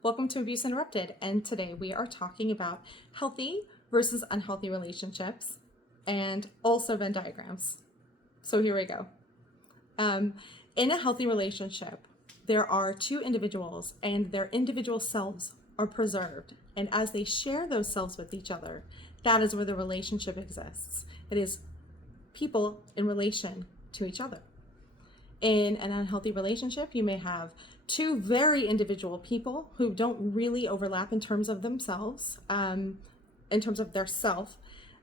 Welcome to Abuse Interrupted, and today we are talking about healthy versus unhealthy relationships and also Venn diagrams. So here we go. In a healthy relationship, there are two individuals and their individual selves are preserved. And as they share those selves with each other, that is where the relationship exists. It is people in relation to each other. In an unhealthy relationship, you may have two very individual people who don't really overlap in terms of themselves, in terms of their self,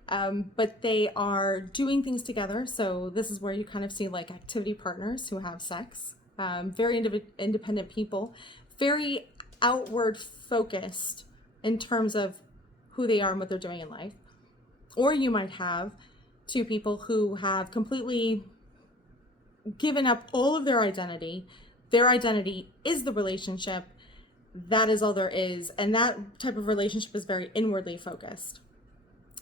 but they are doing things together. So this is where you kind of see like activity partners who have sex, very independent people, very outward focused in terms of who they are and what they're doing in life. Or you might have two people who have completely given up all of their identity. Their identity is the relationship. That is all there is. And that type of relationship is very inwardly focused.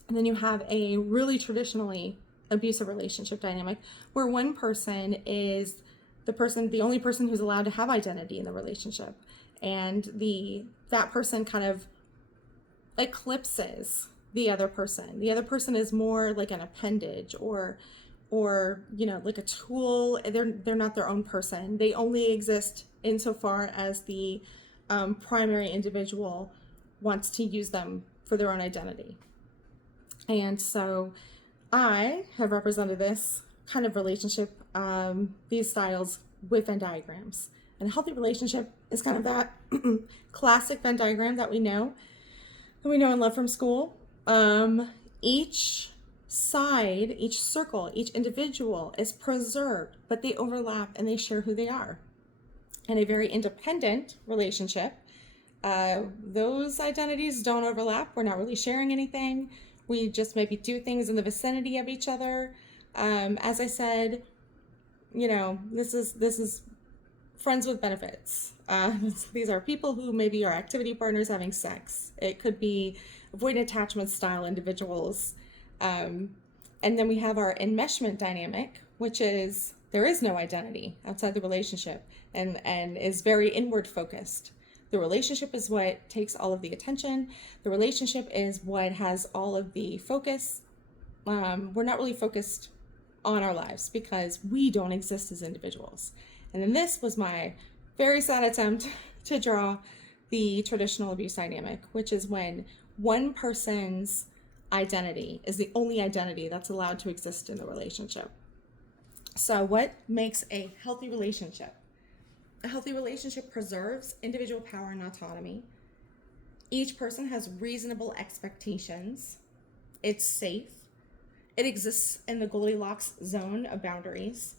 And then you have a really traditionally abusive relationship dynamic where one person is the only person who's allowed to have identity in the relationship. And that person kind of eclipses the other person. The other person is more like an appendage or like a tool. They're not their own person. They only exist insofar as the primary individual wants to use them for their own identity. And so I have represented this kind of relationship, these styles with Venn diagrams. And a healthy relationship is kind of that classic Venn diagram that we know and love from school. Each side, each circle, each individual is preserved, but they overlap and they share who they are. In a very independent relationship, those identities don't overlap. We're not really sharing anything. We just maybe do things in the vicinity of each other. As I said, this is friends with benefits. These are people who maybe are activity partners having sex. It could be avoidant attachment style individuals. And then we have our enmeshment dynamic, which is there is no identity outside the relationship and is very inward focused. The relationship is what takes all of the attention. The relationship is what has all of the focus. We're not really focused on our lives because we don't exist as individuals. And then this was my very sad attempt to draw the traditional abuse dynamic, which is when one person's identity is the only identity that's allowed to exist in the relationship. So what makes a healthy relationship? A healthy relationship preserves individual power and autonomy. Each person has reasonable expectations. It's safe. It exists in the Goldilocks zone of boundaries,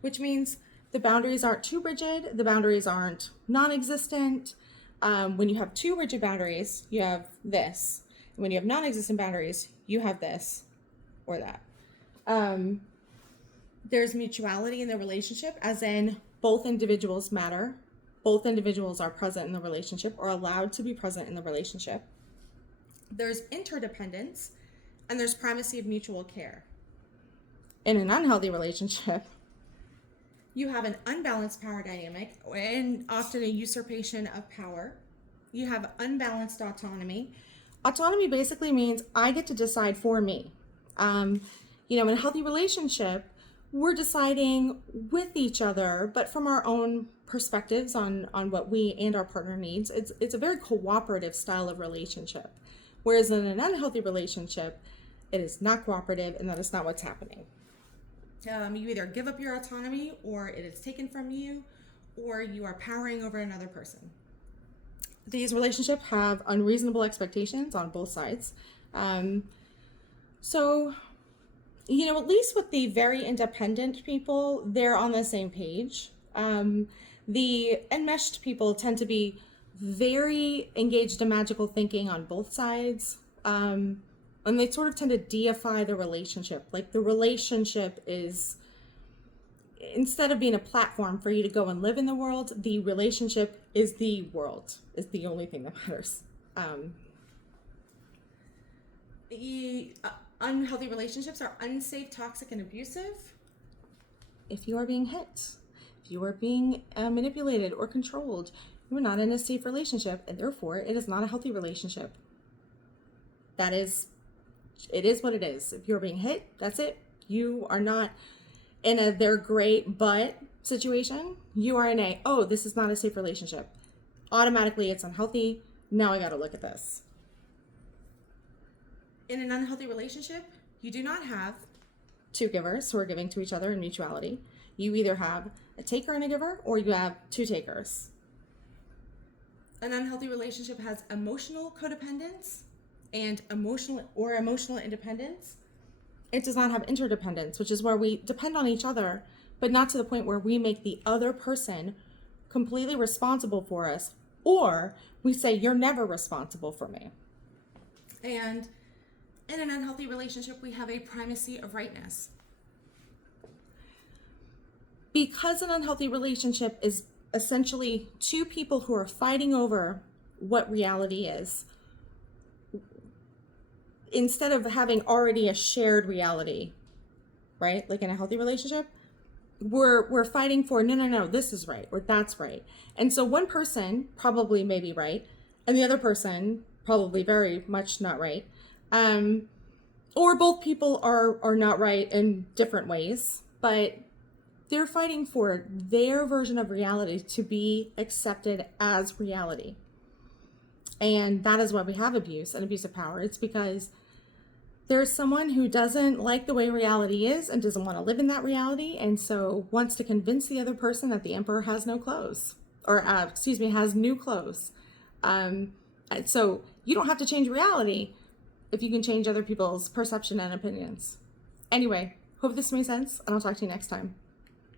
which means the boundaries aren't too rigid. The boundaries aren't non-existent. When you have too rigid boundaries, you have this. When you have non-existent boundaries, you have this or that. There's mutuality in the relationship, as in both individuals matter. Both individuals are present in the relationship or allowed to be present in the relationship. There's interdependence, and there's primacy of mutual care. In an unhealthy relationship, you have an unbalanced power dynamic and often a usurpation of power. You have unbalanced autonomy. Autonomy basically means I get to decide for me. In a healthy relationship, we're deciding with each other, but from our own perspectives on what we and our partner needs. It's a very cooperative style of relationship. Whereas in an unhealthy relationship, it is not cooperative, and that is not what's happening. You either give up your autonomy, or it is taken from you, or you are powering over another person. These relationships have unreasonable expectations on both sides. At least with the very independent people, they're on the same page. The enmeshed people tend to be very engaged in magical thinking on both sides. And they sort of tend to deify the relationship. Like the relationship is, instead of being a platform for you to go and live in the world, the relationship is the world, is the only thing that matters. Unhealthy relationships are unsafe, toxic, and abusive. If you are being hit, if you are being manipulated or controlled, you're not in a safe relationship, and therefore it is not a healthy relationship. It is what it is. If you're being hit, that's it. You are not in a they're great but situation. You are in a, oh, this is not a safe relationship. Automatically it's unhealthy. Now I got to look at this. In an unhealthy relationship, you do not have two givers who are giving to each other in mutuality. You either have a taker and a giver, or you have two takers. An unhealthy relationship has emotional codependence and emotional independence. It does not have interdependence, which is where we depend on each other, but not to the point where we make the other person completely responsible for us, or we say, you're never responsible for me. And in an unhealthy relationship, we have a primacy of rightness. Because an unhealthy relationship is essentially two people who are fighting over what reality is, instead of having already a shared reality, right? Like in a healthy relationship, we're fighting for, no, this is right, or that's right. And so one person probably may be right, and the other person probably very much not right. Or both people are not right in different ways, but they're fighting for their version of reality to be accepted as reality. And that is why we have abuse and abuse of power. It's because there's someone who doesn't like the way reality is and doesn't want to live in that reality, and so wants to convince the other person that the emperor has no clothes, or has new clothes. So you don't have to change reality if you can change other people's perception and opinions. Anyway, hope this made sense, and I'll talk to you next time.